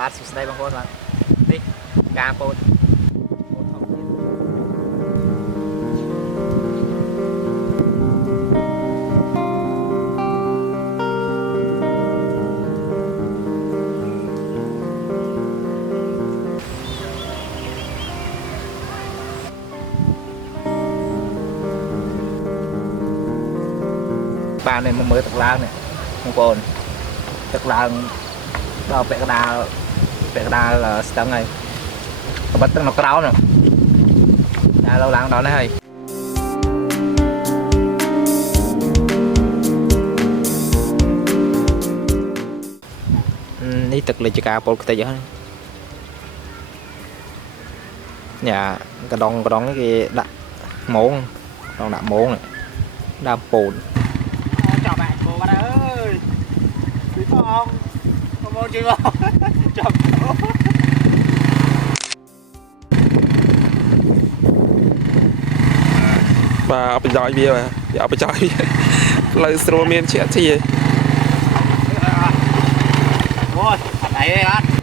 បាទសួស្តីបងប្អូនបាទនេះការពោតបាននេះមកមើលទឹកឡើងនេះបងប្អូនទឹកឡើងដល់ពាក់កណ្ដាលស្ទឹងហើយក្បិតទឹកនៅក្រោមណាឡូវឡើងដល់នេះហើយនេះទឹកលេចការពលខ្ទេចហ្នឹងញ៉ាកដងនេះគេដាក់ហ្មងដាក់ហ្មងដើមពោតchào bạn cô bác ơi quý phong có môn chưa không chào cô và ở bên dõi bia mà ở bên dõi lời sro miên chuyện gì ôi đấy đấy